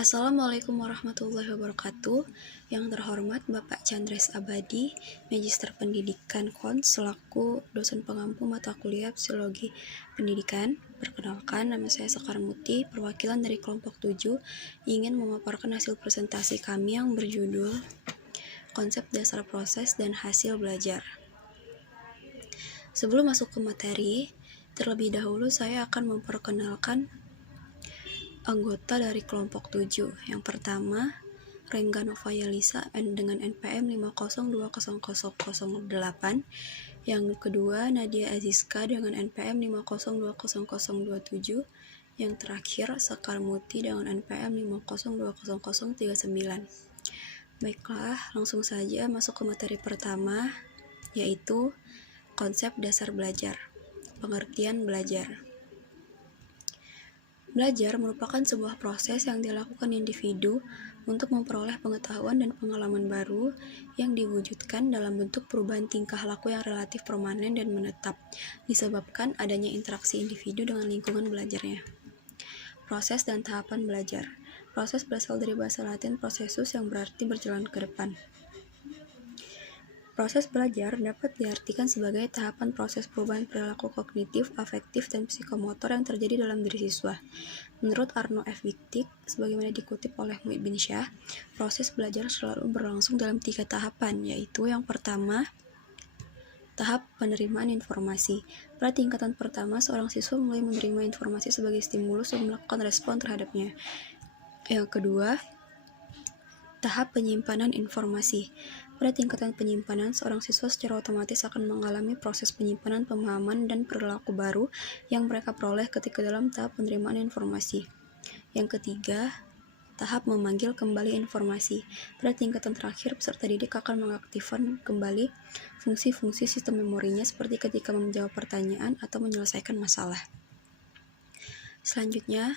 Assalamualaikum warahmatullahi wabarakatuh. Yang terhormat Bapak Chandres Abadi, Magister Pendidikan Kons selaku dosen pengampu mata kuliah Psikologi Pendidikan. Perkenalkan, nama saya Sekar Muti, perwakilan dari kelompok 7, ingin memaparkan hasil presentasi kami yang berjudul Konsep Dasar Proses dan Hasil Belajar. Sebelum masuk ke materi, terlebih dahulu saya akan memperkenalkan anggota dari kelompok 7. Yang pertama, Rengga Nova Yalisa dengan NPM 5020008. Yang kedua, Nadia Aziska dengan NPM 5020027. Yang terakhir, Sekar Muti dengan NPM 5020039. Baiklah, langsung saja masuk ke materi pertama, yaitu konsep dasar belajar. Pengertian belajar. Belajar merupakan sebuah proses yang dilakukan individu untuk memperoleh pengetahuan dan pengalaman baru yang diwujudkan dalam bentuk perubahan tingkah laku yang relatif permanen dan menetap, disebabkan adanya interaksi individu dengan lingkungan belajarnya. Proses dan tahapan belajar. Proses berasal dari bahasa Latin processus yang berarti berjalan ke depan. Proses belajar dapat diartikan sebagai tahapan proses perubahan perilaku kognitif, afektif, dan psikomotor yang terjadi dalam diri siswa. Menurut Arno F. Wightich, sebagaimana dikutip oleh Muhyiddin bin Syah, proses belajar selalu berlangsung dalam 3 tahapan, yaitu yang pertama, tahap penerimaan informasi. Pada tingkatan pertama, seorang siswa mulai menerima informasi sebagai stimulus dan melakukan respon terhadapnya. Yang kedua, tahap penyimpanan informasi. Pada tingkatan penyimpanan, seorang siswa secara otomatis akan mengalami proses penyimpanan pemahaman dan perilaku baru yang mereka peroleh ketika dalam tahap penerimaan informasi. Yang ketiga, tahap memanggil kembali informasi. Pada tingkatan terakhir, peserta didik akan mengaktifkan kembali fungsi-fungsi sistem memorinya seperti ketika menjawab pertanyaan atau menyelesaikan masalah. Selanjutnya,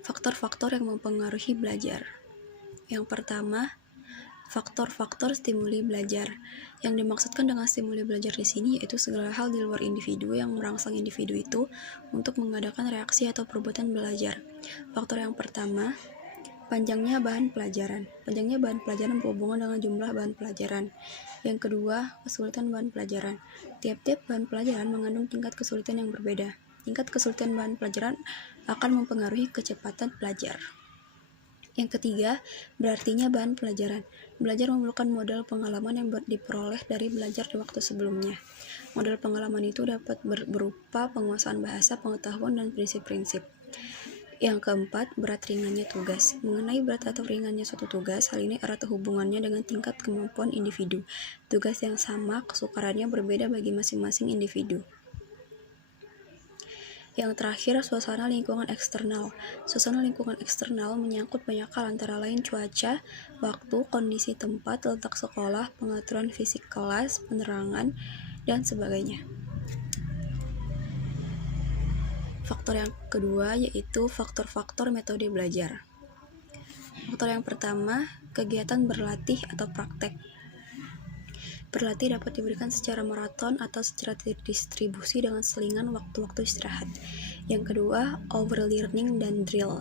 faktor-faktor yang mempengaruhi belajar. Yang pertama, faktor-faktor stimuli belajar. Yang dimaksudkan dengan stimuli belajar di sini yaitu segala hal di luar individu yang merangsang individu itu untuk mengadakan reaksi atau perbuatan belajar. Faktor yang pertama, panjangnya bahan pelajaran. Panjangnya bahan pelajaran berhubungan dengan jumlah bahan pelajaran. Yang kedua, kesulitan bahan pelajaran. Tiap-tiap bahan pelajaran mengandung tingkat kesulitan yang berbeda. Tingkat kesulitan bahan pelajaran akan mempengaruhi kecepatan belajar. Yang ketiga, berartinya bahan pelajaran. Belajar memerlukan modal pengalaman yang diperoleh dari belajar di waktu sebelumnya. Modal pengalaman itu dapat berupa penguasaan bahasa, pengetahuan, dan prinsip-prinsip. Yang keempat, berat ringannya tugas. Mengenai berat atau ringannya suatu tugas, hal ini erat hubungannya dengan tingkat kemampuan individu. Tugas yang sama, kesukarannya berbeda bagi masing-masing individu. Yang terakhir, suasana lingkungan eksternal. Suasana lingkungan eksternal menyangkut banyak hal antara lain cuaca, waktu, kondisi tempat, letak sekolah, pengaturan fisik kelas, penerangan, dan sebagainya. Faktor yang kedua yaitu faktor-faktor metode belajar. Faktor yang pertama, kegiatan berlatih atau praktek. Berlatih dapat diberikan secara maraton atau secara terdistribusi dengan selingan waktu-waktu istirahat. Yang kedua, overlearning dan drill.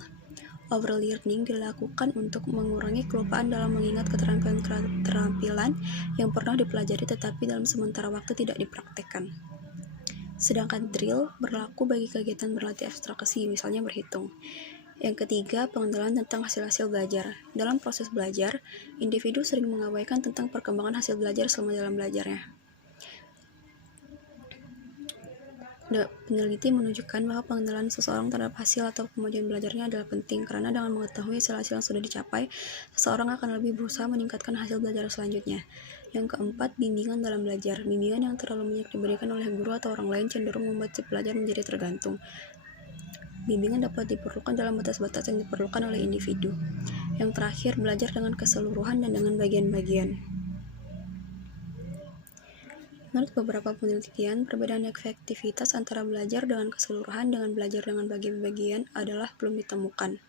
Overlearning dilakukan untuk mengurangi kelupaan dalam mengingat keterampilan yang pernah dipelajari tetapi dalam sementara waktu tidak dipraktekkan. Sedangkan drill berlaku bagi kegiatan berlatih abstraksi, misalnya berhitung. Yang ketiga, pengenalan tentang hasil-hasil belajar. Dalam proses belajar, individu sering mengabaikan tentang perkembangan hasil belajar selama dalam belajarnya. Peneliti menunjukkan bahwa pengenalan seseorang terhadap hasil atau kemajuan belajarnya adalah penting, karena dengan mengetahui hasil-hasil yang sudah dicapai, seseorang akan lebih berusaha meningkatkan hasil belajar selanjutnya. Yang keempat, bimbingan dalam belajar. Bimbingan yang terlalu banyak diberikan oleh guru atau orang lain cenderung membuat si pelajar menjadi tergantung. Bimbingan dapat diperlukan dalam batas-batas yang diperlukan oleh individu. Yang terakhir, belajar dengan keseluruhan dan dengan bagian-bagian. Menurut beberapa penelitian, perbedaan efektivitas antara belajar dengan keseluruhan dengan belajar dengan bagian-bagian adalah belum ditemukan.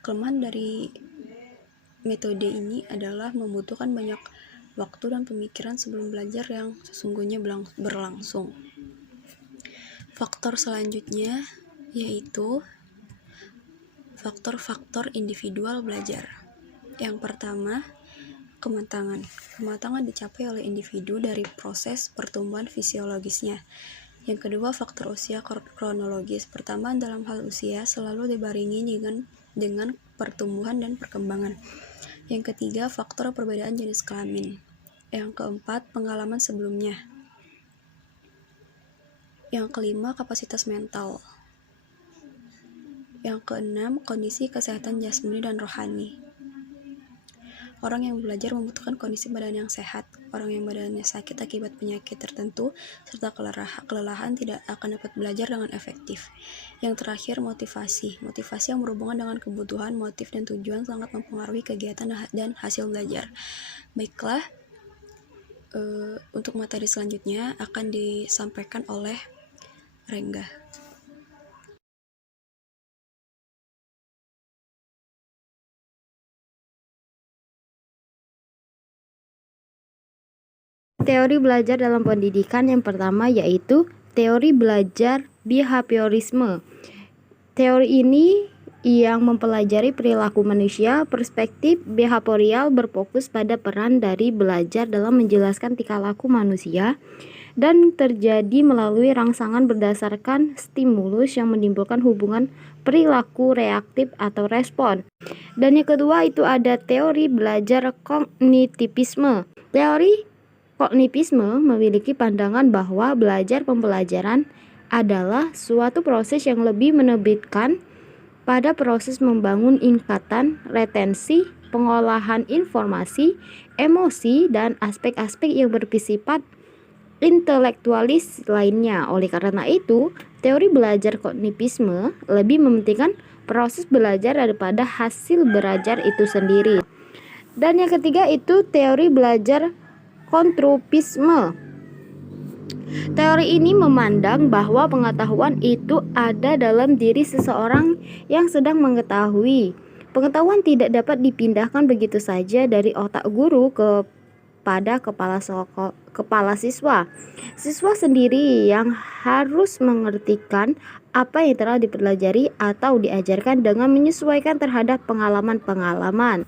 Kelemahan dari metode ini adalah membutuhkan banyak waktu dan pemikiran sebelum belajar yang sesungguhnya berlangsung. Faktor selanjutnya yaitu faktor-faktor individual belajar. Yang pertama, kematangan. Kematangan dicapai oleh individu dari proses pertumbuhan fisiologisnya. Yang kedua, faktor usia kronologis. Pertambahan dalam hal usia selalu dibarengi dengan pertumbuhan dan perkembangan. Yang ketiga, faktor perbedaan jenis kelamin. Yang keempat, pengalaman sebelumnya. Yang kelima, kapasitas mental. Yang keenam, kondisi kesehatan jasmani dan rohani. Orang yang belajar membutuhkan kondisi badan yang sehat. Orang yang badannya sakit akibat penyakit tertentu serta kelelahan tidak akan dapat belajar dengan efektif. Yang terakhir, motivasi. Motivasi yang berhubungan dengan kebutuhan, motif, dan tujuan sangat mempengaruhi kegiatan dan hasil belajar. Baiklah, untuk materi selanjutnya akan disampaikan oleh Rengga. Teori belajar dalam pendidikan yang pertama yaitu teori belajar behaviorisme. Teori ini yang mempelajari perilaku manusia. Perspektif behavioral berfokus pada peran dari belajar dalam menjelaskan tingkah laku manusia dan terjadi melalui rangsangan berdasarkan stimulus yang menimbulkan hubungan perilaku reaktif atau respon. Dan yang kedua itu ada teori belajar kognitivisme. Teori kognitivisme memiliki pandangan bahwa belajar pembelajaran adalah suatu proses yang lebih menerbitkan pada proses membangun ingatan, retensi, pengolahan informasi, emosi, dan aspek-aspek yang bersifat intelektualis lainnya. Oleh karena itu, teori belajar kognitivisme lebih mementingkan proses belajar daripada hasil belajar itu sendiri. Dan yang ketiga itu teori belajar konstrupisme. Teori ini memandang bahwa pengetahuan itu ada dalam diri seseorang yang sedang mengetahui. Pengetahuan tidak dapat dipindahkan begitu saja dari otak guru kepada kepala siswa. Siswa sendiri yang harus mengertikan apa yang telah dipelajari atau diajarkan dengan menyesuaikan terhadap pengalaman-pengalaman.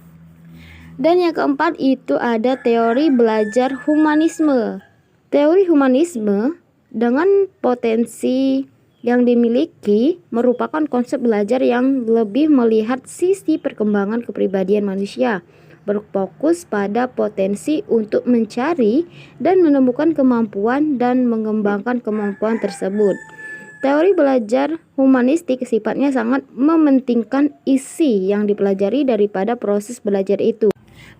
Dan yang keempat itu ada teori belajar humanisme. Teori humanisme dengan potensi yang dimiliki merupakan konsep belajar yang lebih melihat sisi perkembangan kepribadian manusia, berfokus pada potensi untuk mencari dan menemukan kemampuan dan mengembangkan kemampuan tersebut. Teori belajar humanistik sifatnya sangat mementingkan isi yang dipelajari daripada proses belajar itu.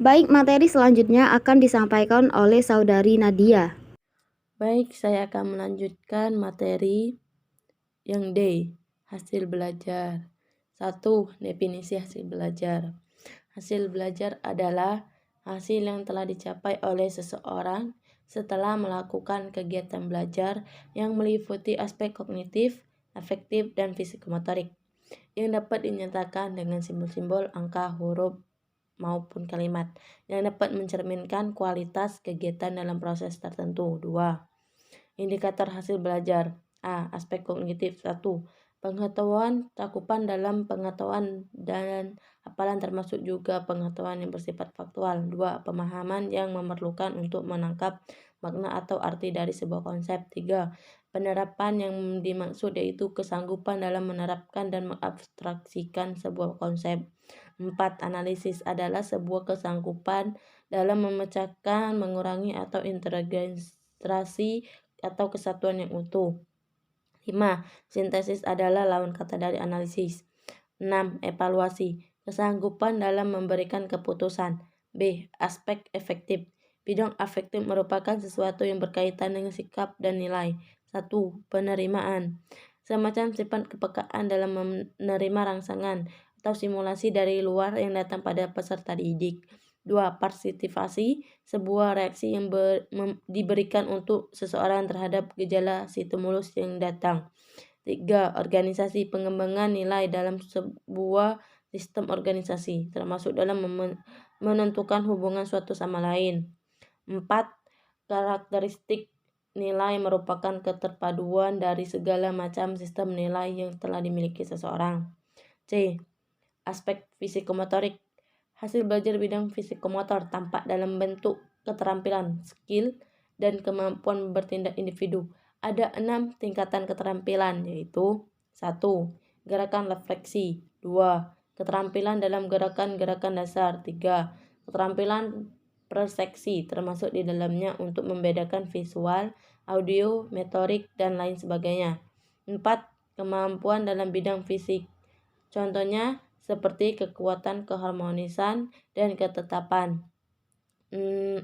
Baik, materi selanjutnya akan disampaikan oleh Saudari Nadia. Baik, saya akan melanjutkan materi yang D, hasil belajar. 1. Definisi hasil belajar. Hasil belajar adalah hasil yang telah dicapai oleh seseorang setelah melakukan kegiatan belajar yang meliputi aspek kognitif, afektif, dan fisikomotorik yang dapat dinyatakan dengan simbol-simbol, angka, huruf, maupun kalimat yang dapat mencerminkan kualitas kegiatan dalam proses tertentu. 2. Indikator hasil belajar. A. Aspek kognitif. 1. Pengetahuan cakupan dalam pengetahuan dan hafalan termasuk juga pengetahuan yang bersifat faktual. 2. Pemahaman yang memerlukan untuk menangkap makna atau arti dari sebuah konsep. 3. Penerapan yang dimaksud yaitu kesanggupan dalam menerapkan dan mengabstraksikan sebuah konsep. 4. Analisis adalah sebuah kesanggupan dalam memecahkan, mengurangi, atau integrasi atau kesatuan yang utuh. 5. Sintesis adalah lawan kata dari analisis. 6. Evaluasi, kesanggupan dalam memberikan keputusan. B. Aspek efektif. Bidang afektif merupakan sesuatu yang berkaitan dengan sikap dan nilai. 1. Penerimaan, semacam sifat kepekaan dalam menerima rangsangan atau simulasi dari luar yang datang pada peserta didik. 2. Parsitivasi, sebuah reaksi yang diberikan untuk seseorang terhadap gejala stimulus yang datang. 3. Organisasi, pengembangan nilai dalam sebuah sistem organisasi, termasuk dalam menentukan hubungan suatu sama lain. 4. Karakteristik nilai merupakan keterpaduan dari segala macam sistem nilai yang telah dimiliki seseorang. C. Aspek fisikomotorik. Hasil belajar bidang fisikomotor tampak dalam bentuk keterampilan, skill, dan kemampuan bertindak individu. Ada 6 tingkatan keterampilan, yaitu 1. Gerakan refleksi. 2. Keterampilan dalam gerakan-gerakan dasar. 3. Keterampilan perseksi, termasuk di dalamnya untuk membedakan visual, audio, motorik, dan lain sebagainya. 4. Kemampuan dalam bidang fisik. Contohnya seperti kekuatan keharmonisan dan ketetapan. 5.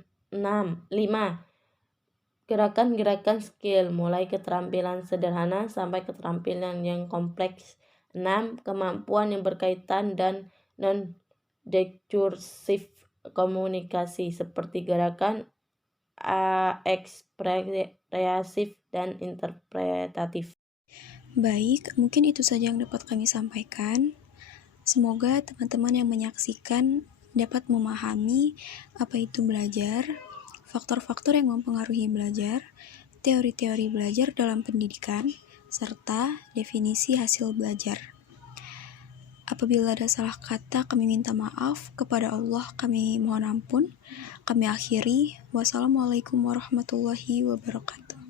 Gerakan-gerakan skill, mulai keterampilan sederhana sampai keterampilan yang kompleks. 6. Kemampuan yang berkaitan dan non-diskursiv komunikasi, seperti gerakan ekspresif dan interpretatif. Baik, mungkin itu saja yang dapat kami sampaikan. Semoga teman-teman yang menyaksikan dapat memahami apa itu belajar, faktor-faktor yang mempengaruhi belajar, teori-teori belajar dalam pendidikan, serta definisi hasil belajar. Apabila ada salah kata, kami minta maaf. Kepada Allah kami mohon ampun. Kami akhiri. Wassalamualaikum warahmatullahi wabarakatuh.